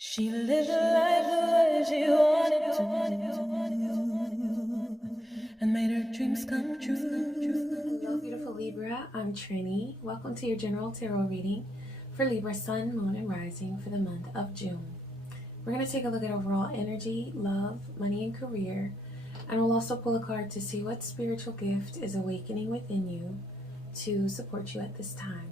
She lived life the way she wanted to and made her dreams come true. Hello, beautiful Libra. I'm Trini. Welcome to your general tarot reading for Libra Sun, Moon, and Rising for the month of June. We're going to take a look at overall energy, love, money, and career, and we'll also pull a card to see what spiritual gift is awakening within you to support you at this time.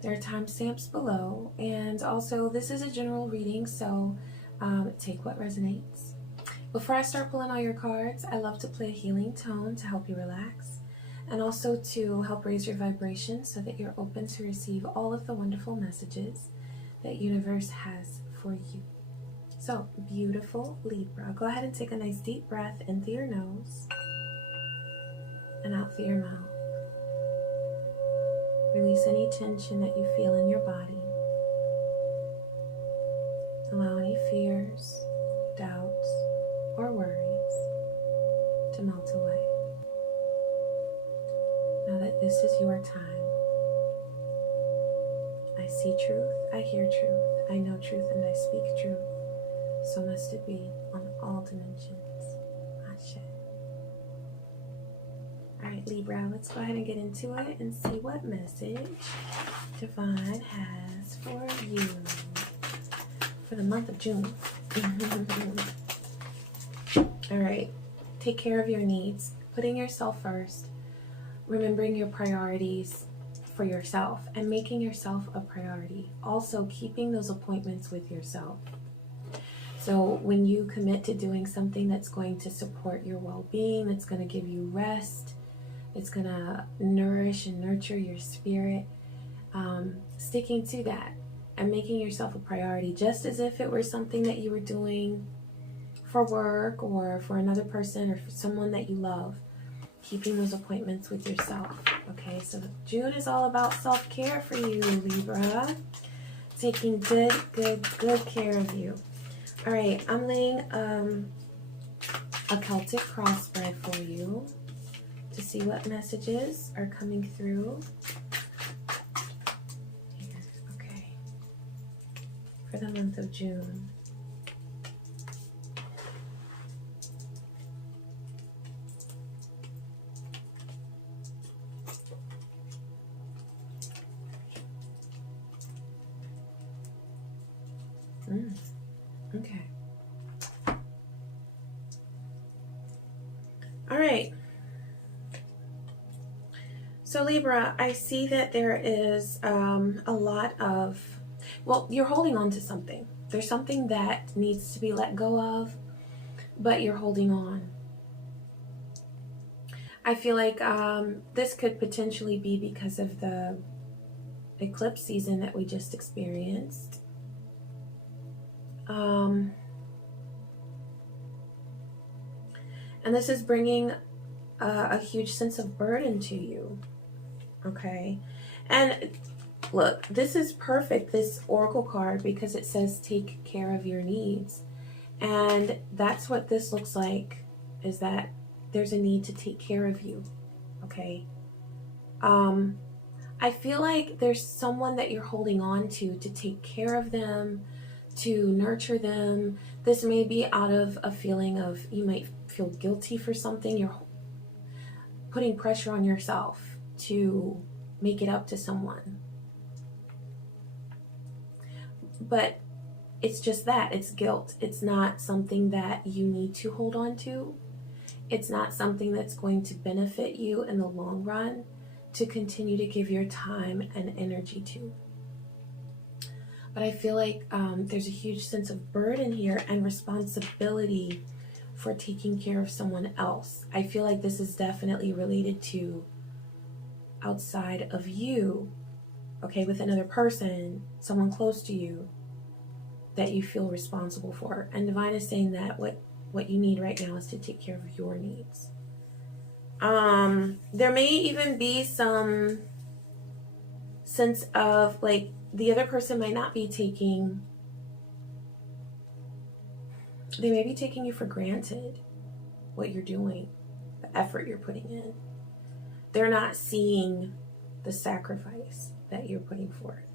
There are timestamps below, and also this is a general reading, so take what resonates. Before I start pulling all your cards, I love to play a healing tone to help you relax and also to help raise your vibration so that you're open to receive all of the wonderful messages that universe has for you. So, beautiful Libra, go ahead and take a nice deep breath in through your nose and out through your mouth. Release any tension that you feel in your body. Allow any fears, doubts, or worries to melt away. Now that this is your time, I see truth, I hear truth, I know truth, and I speak truth. So must it be on all dimensions. Ashe. Alright, Libra, let's go ahead and get into it and see what message Divine has for you for the month of June. Alright, take care of your needs, putting yourself first, remembering your priorities for yourself and making yourself a priority. Also, keeping those appointments with yourself. So when you commit to doing something that's going to support your well-being, that's going to give you rest, it's going to nourish and nurture your spirit, sticking to that and making yourself a priority, just as if it were something that you were doing for work or for another person or for someone that you love. Keeping those appointments with yourself. Okay, so June is all about self-care for you, Libra. Taking good care of you. All right, I'm laying a Celtic cross spread for you to see what messages are coming through. Here, okay, for the month of June. Okay. All right. So Libra, I see that there is a lot of, well, you're holding on to something. There's something that needs to be let go of, but you're holding on. I feel like this could potentially be because of the eclipse season that we just experienced. And this is bringing a huge sense of burden to you. Okay. And look, this is perfect, this oracle card, because it says take care of your needs. And that's what this looks like, is that there's a need to take care of you. Okay. I feel like there's someone that you're holding on to take care of them, to nurture them. This may be out of a feeling of, you might feel guilty for something. You're putting pressure on yourself to make it up to someone. But it's just that, it's guilt. It's not something that you need to hold on to. It's not something that's going to benefit you in the long run to continue to give your time and energy to. But I feel like there's a huge sense of burden here and responsibility for taking care of someone else. I feel like this is definitely related to outside of you, okay, with another person, someone close to you that you feel responsible for. And Divine is saying that what you need right now is to take care of your needs. There may even be some sense of like the other person might not be taking, they may be taking you for granted, what you're doing, the effort you're putting in. They're not seeing the sacrifice that you're putting forth.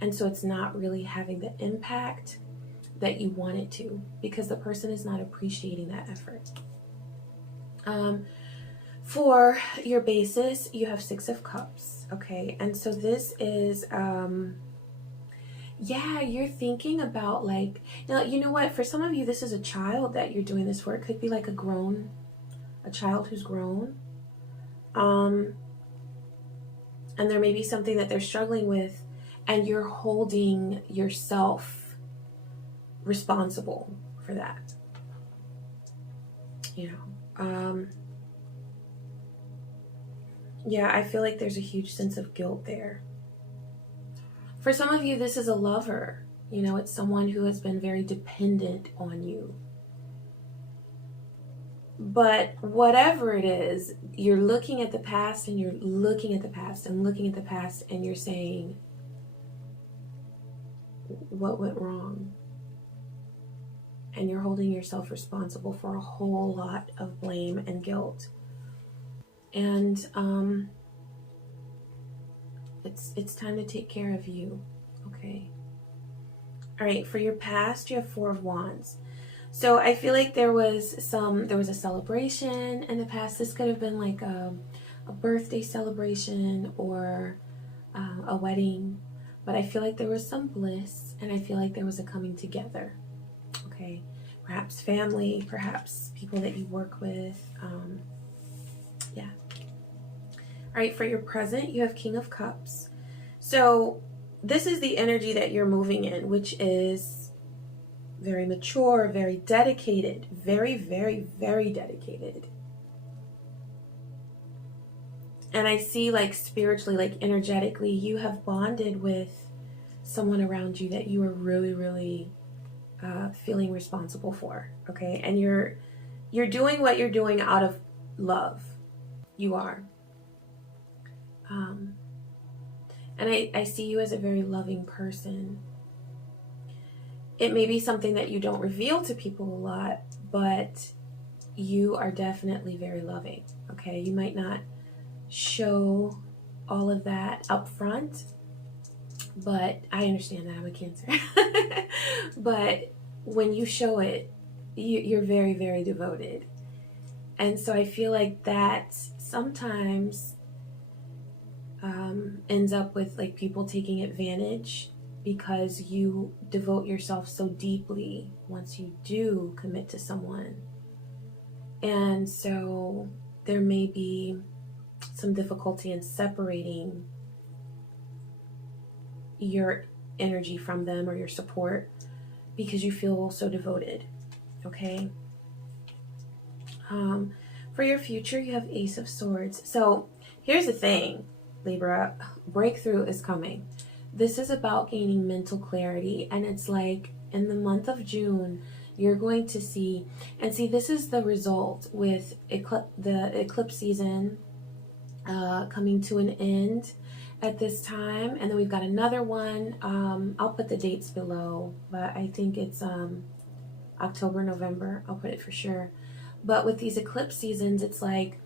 And so it's not really having the impact that you want it to, because the person is not appreciating that effort. For your basis, you have Six of Cups, okay? And so this is, yeah, you're thinking about like, now, you know what? For some of you, this is a child that you're doing this for. It could be like a child who's grown. And there may be something that they're struggling with, and you're holding yourself responsible for that. You know, yeah, I feel like there's a huge sense of guilt there. For some of you, this is a lover. You know, it's someone who has been very dependent on you. But whatever it is, you're looking at the past and you're looking at the past and looking at the past and you're saying, what went wrong? And you're holding yourself responsible for a whole lot of blame and guilt. And it's time to take care of you, okay? All right, for your past, you have Four of Wands. So I feel like there was a celebration in the past. This could have been like a birthday celebration or a wedding, but I feel like there was some bliss, and I feel like there was a coming together, okay? Perhaps family, perhaps people that you work with, yeah. All right, for your present, you have King of Cups. So this is the energy that you're moving in, which is very mature, very dedicated, very, very, very dedicated. And I see, like, spiritually, like energetically, you have bonded with someone around you that you are really, really feeling responsible for, okay? And you're doing what you're doing out of love. You are. And I see you as a very loving person. It may be something that you don't reveal to people a lot, but you are definitely very loving, okay? You might not show all of that up front, but I understand that I'm a Cancer. But when you show it, you're very, very devoted. And so I feel like that sometimes ends up with like people taking advantage because you devote yourself so deeply once you do commit to someone. And so there may be some difficulty in separating your energy from them or your support because you feel so devoted, okay? For your future, you have Ace of Swords. So here's the thing, Libra, breakthrough is coming. This is about gaining mental clarity, and it's like in the month of June, you're going to see, and see, this is the result with the eclipse season coming to an end at this time, and then we've got another one. I'll put the dates below, but I think it's October, November. I'll put it for sure. But with these eclipse seasons, it's like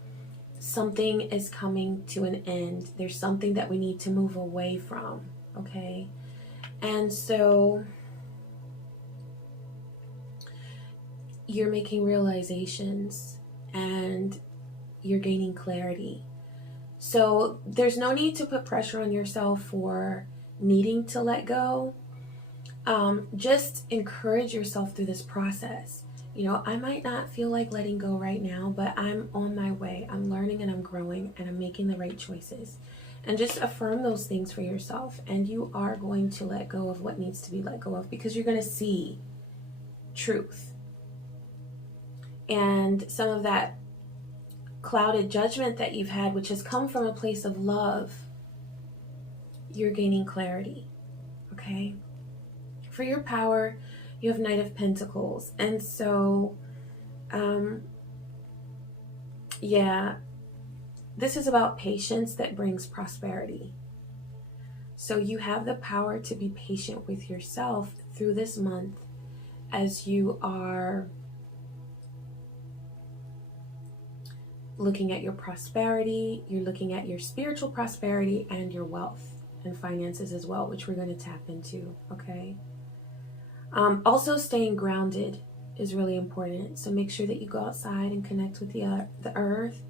something is coming to an end. There's something that we need to move away from, okay? And so you're making realizations and you're gaining clarity. So there's no need to put pressure on yourself for needing to let go. Just encourage yourself through this process. You know, I might not feel like letting go right now, but I'm on my way. I'm learning and I'm growing and I'm making the right choices. And just affirm those things for yourself. And you are going to let go of what needs to be let go of because you're going to see truth. And some of that clouded judgment that you've had, which has come from a place of love, you're gaining clarity, okay? For your power, you have Knight of Pentacles. And so, yeah, this is about patience that brings prosperity. So you have the power to be patient with yourself through this month as you are looking at your prosperity, you're looking at your spiritual prosperity and your wealth and finances as well, which we're going to tap into, okay? Also, staying grounded is really important. So make sure that you go outside and connect with the earth.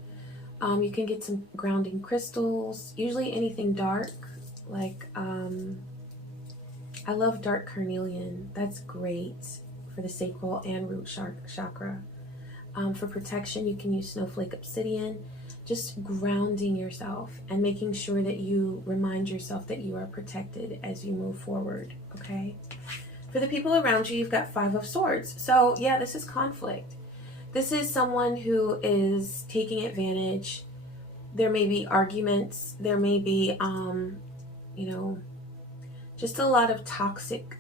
You can get some grounding crystals, usually anything dark, like I love dark carnelian. That's great for the sacral and root chakra. For protection, you can use snowflake obsidian. Just grounding yourself and making sure that you remind yourself that you are protected as you move forward, okay? For the people around you, you've got Five of Swords. So yeah, this is conflict. This is someone who is taking advantage. There may be arguments. There may be, you know, just a lot of toxic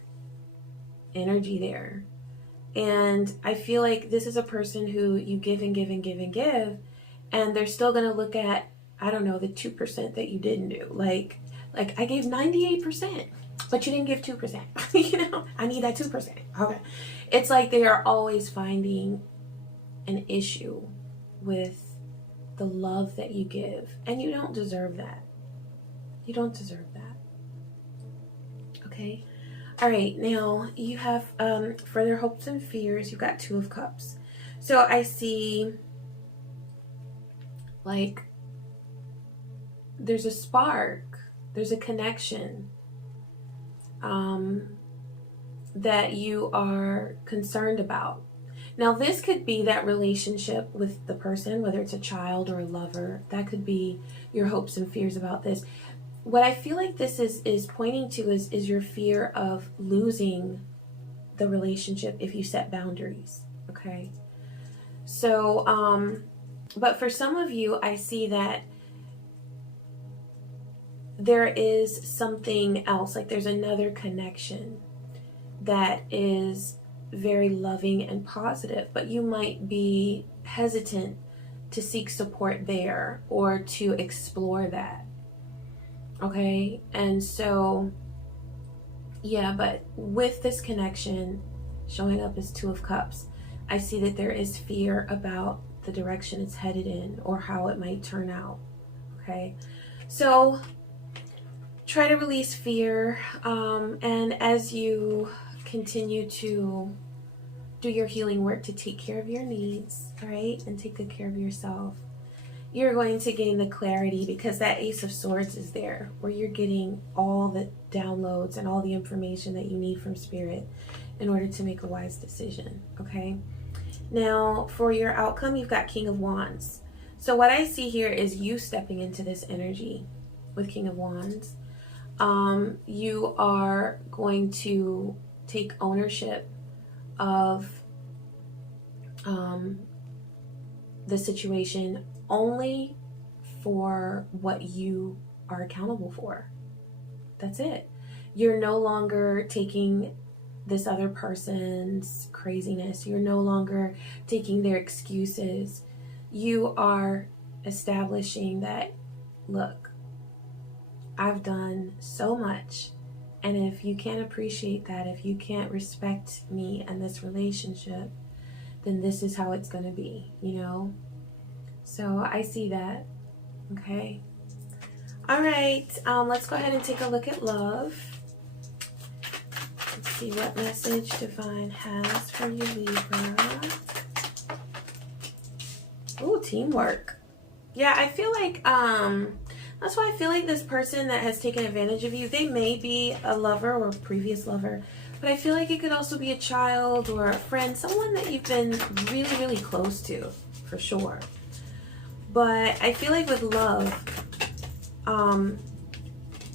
energy there. And I feel like this is a person who you give and give and give and give, and they're still going to look at, I don't know, the 2% that you didn't do. Like I gave 98%, but you didn't give 2%. You know, I need that 2%. Okay. It's like they are always finding an issue with the love that you give, and you don't deserve that. You don't deserve that. Okay. All right, now you have further hopes and fears. You've got Two of Cups. So I see like there's a spark, there's a connection that you are concerned about. Now this could be that relationship with the person, whether it's a child or a lover. That could be your hopes and fears about this. What I feel like this is pointing to is your fear of losing the relationship if you set boundaries, okay? So, but for some of you, I see that there is something else, like there's another connection that is very loving and positive, but you might be hesitant to seek support there or to explore that. Okay, and so, yeah, but with this connection showing up as Two of Cups, I see that there is fear about the direction it's headed in or how it might turn out. Okay, so try to release fear, and as you continue to do your healing work to take care of your needs, all right, and take good care of yourself, you're going to gain the clarity, because that Ace of Swords is there, where you're getting all the downloads and all the information that you need from Spirit in order to make a wise decision, okay? Now, for your outcome, you've got King of Wands. So what I see here is you stepping into this energy with King of Wands. You are going to take ownership of the situation only for what you are accountable for. That's it. You're no longer taking this other person's craziness. You're no longer taking their excuses. You are establishing that, look, I've done so much, and if you can't appreciate that, if you can't respect me and this relationship, then this is how it's going to be, you know? So I see that. Okay. All right. Let's go ahead and take a look at love. Let's see what message Divine has for you, Libra. Ooh, teamwork. Yeah, I feel like that's why I feel like this person that has taken advantage of you, they may be a lover or a previous lover, but I feel like it could also be a child or a friend, someone that you've been really, really close to, for sure. But I feel like with love,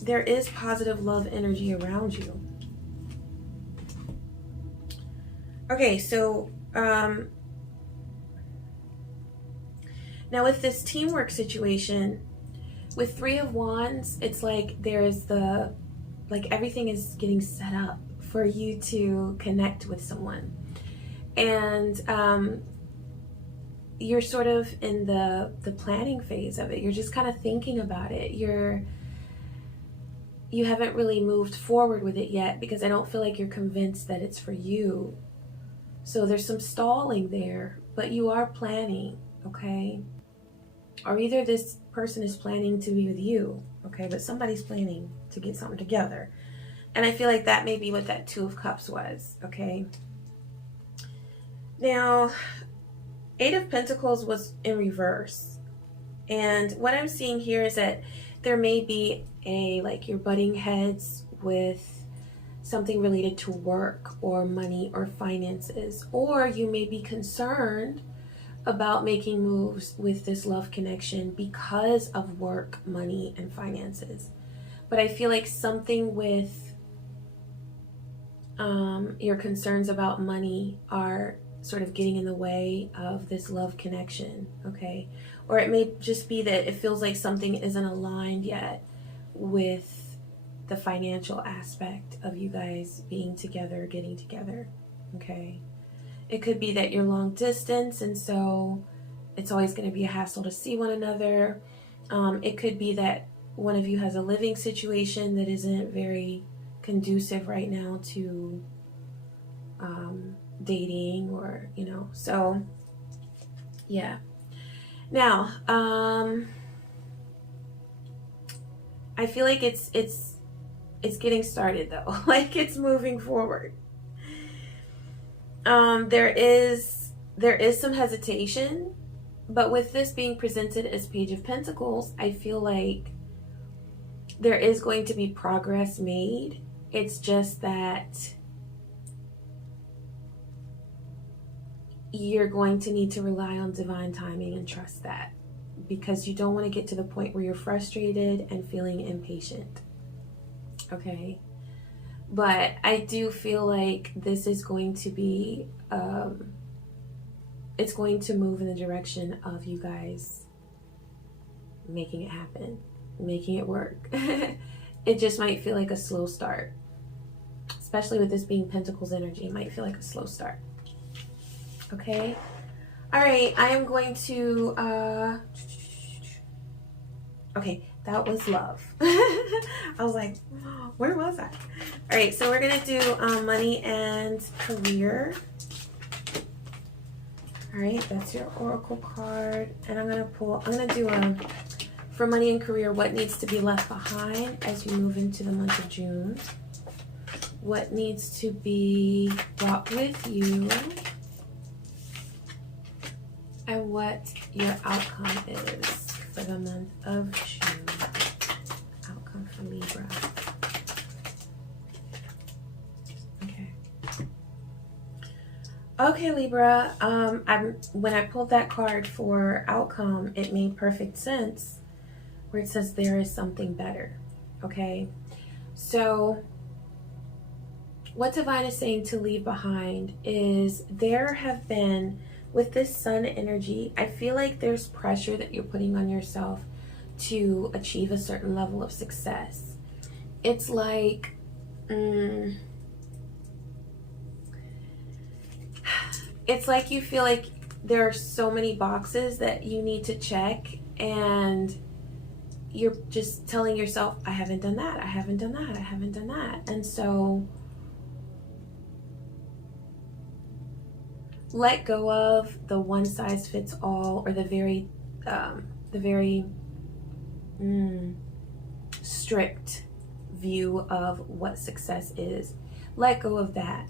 there is positive love energy around you. Okay, so now with this teamwork situation, with Three of Wands, it's like there's like everything is getting set up for you to connect with someone. And you're sort of in the planning phase of it. You're just kind of thinking about it. You haven't really moved forward with it yet, because I don't feel like you're convinced that it's for you. So there's some stalling there, but you are planning, okay? Or either this person is planning to be with you, okay, but somebody's planning to get something together. And I feel like that may be what that Two of Cups was, okay? Now, Eight of Pentacles was in reverse. And what I'm seeing here is that there may be like you're butting heads with something related to work or money or finances, or you may be concerned about making moves with this love connection because of work, money, and finances. But I feel like something with your concerns about money are sort of getting in the way of this love connection, okay? Or it may just be that it feels like something isn't aligned yet with the financial aspect of you guys being together, getting together, okay? It could be that you're long distance, and so it's always going to be a hassle to see one another. It could be that one of you has a living situation that isn't very conducive right now to dating, or so yeah. Now I feel like it's getting started though. Like it's moving forward. There is some hesitation, but with this being presented as Page of Pentacles, I feel like there is going to be progress made. It's just that you're going to need to rely on divine timing and trust that, because you don't want to get to the point where you're frustrated and feeling impatient, okay? But I do feel like this is going to be, it's going to move in the direction of you guys making it happen, making it work. It just might feel like a slow start, especially with this being Pentacles energy. It might feel like a slow start. Okay. All right. I am going to, okay. That was love. I was like, where was I? All right. So we're going to do money and career. All right. That's your oracle card. And I'm going to do for money and career, what needs to be left behind as you move into the month of June. What needs to be brought with you, and what your outcome is for the month of June. Outcome for Libra. Okay. Okay, Libra. When I pulled that card for outcome, it made perfect sense, where it says there is something better. Okay. So what Divine is saying to leave behind is there have been, with this Sun energy, I feel like there's pressure that you're putting on yourself to achieve a certain level of success. It's like, it's like you feel like there are so many boxes that you need to check, and you're just telling yourself, I haven't done that, I haven't done that, I haven't done that. And so let go of the one size fits all, or the very strict view of what success is. Let go of that,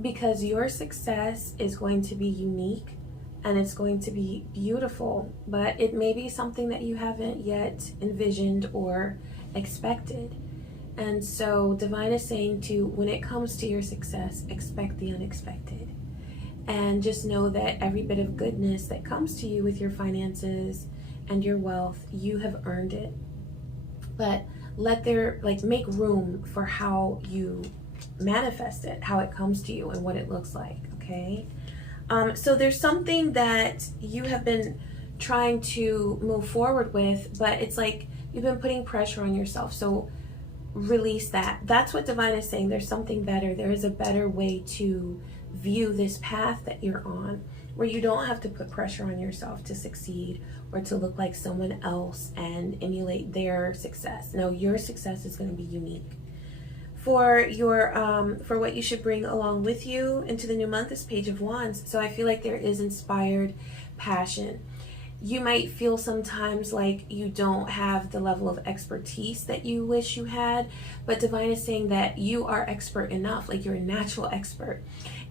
because your success is going to be unique and it's going to be beautiful, but it may be something that you haven't yet envisioned or expected. And so Divine is saying to, when it comes to your success, expect the unexpected. And just know that every bit of goodness that comes to you with your finances and your wealth, you have earned it. But make room for how you manifest it, how it comes to you and what it looks like, okay? So there's something that you have been trying to move forward with, but it's like you've been putting pressure on yourself. So release that. That's what Divine is saying. There's something better. There is a better way to view this path that you're on, where you don't have to put pressure on yourself to succeed or to look like someone else and emulate their success. No, your success is going to be unique. For your for what you should bring along with you into the new month is Page of Wands. So I feel like there is inspired passion. You might feel sometimes like you don't have the level of expertise that you wish you had, but Divine is saying that you are expert enough, like you're a natural expert.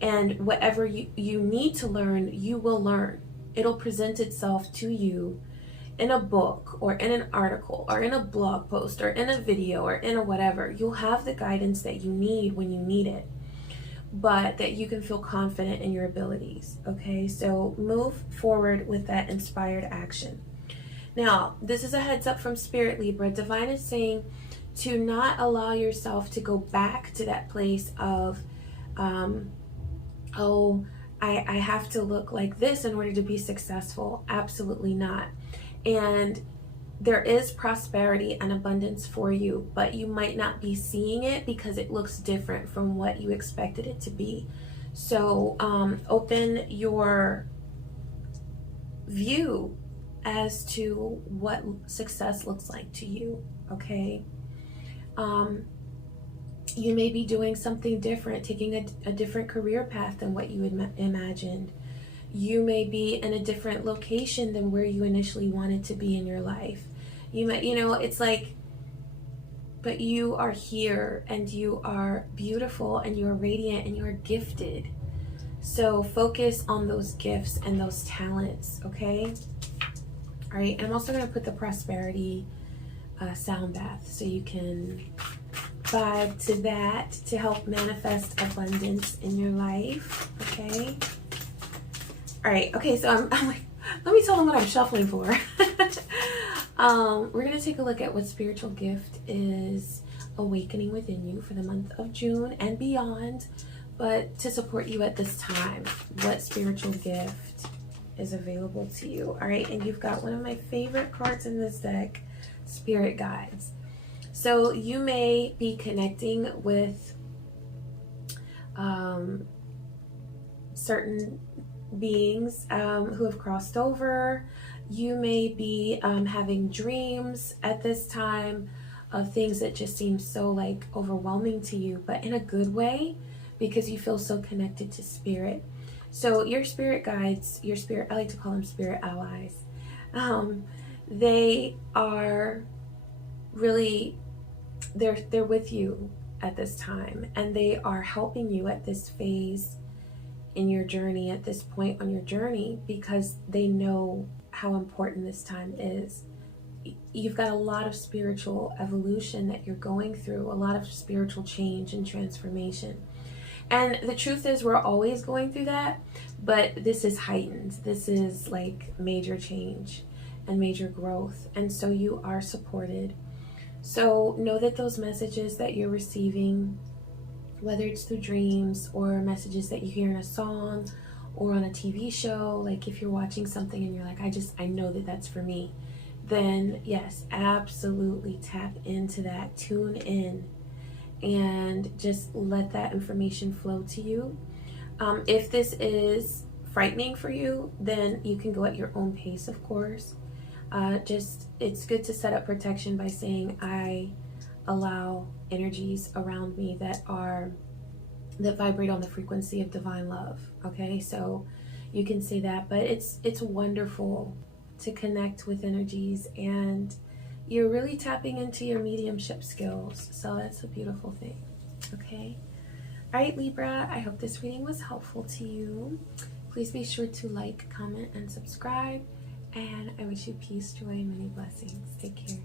And whatever you need to learn, you will learn. It'll present itself to you in a book or in an article or in a blog post or in a video or in a whatever. You'll have the guidance that you need when you need it, but that you can feel confident in your abilities. Okay, so move forward with that inspired action. Now, this is a heads up from Spirit, Libra. Divine is saying to not allow yourself to go back to that place of, oh, I have to look like this in order to be successful. Absolutely not. And there is prosperity and abundance for you, but you might not be seeing it because it looks different from what you expected it to be. So open your view as to what success looks like to you, okay? You may be doing something different, taking a different career path than what you had imagined. You may be in a different location than where you initially wanted to be in your life. You might, it's like, but you are here and you are beautiful and you are radiant and you are gifted. So focus on those gifts and those talents, okay? All right, and I'm also going to put the prosperity sound bath so you can vibe to that to help manifest abundance in your life, okay? All right, okay, so I'm like, let me tell them what I'm shuffling for. We're going to take a look at what spiritual gift is awakening within you for the month of June and beyond, but to support you at this time, what spiritual gift is available to you. All right, and you've got one of my favorite cards in this deck, Spirit Guides. So you may be connecting with certain beings who have crossed over. You may be having dreams at this time of things that just seem so like overwhelming to you, but in a good way because you feel so connected to spirit. So your spirit guides, your spirit, I like to call them spirit allies. They are really, they're with you at this time, and they are helping you at this phase in your journey, at this point on your journey, because they know how important this time is. You've got a lot of spiritual evolution that you're going through, a lot of spiritual change and transformation. And the truth is we're always going through that, but this is heightened. This is like major change and major growth. And so you are supported. So know that those messages that you're receiving, whether it's through dreams or messages that you hear in a song or on a TV show, like if you're watching something and you're like, I know that that's for me, then yes, absolutely tap into that, tune in, and just let that information flow to you. If this is frightening for you, then you can go at your own pace, of course. It's good to set up protection by saying, I allow energies around me that vibrate on the frequency of divine love. Okay, so you can say that, but it's wonderful to connect with energies, and you're really tapping into your mediumship skills. So that's a beautiful thing. Okay. All right, Libra, I hope this reading was helpful to you. Please be sure to like, comment, and subscribe. And I wish you peace, joy, and many blessings. Take care.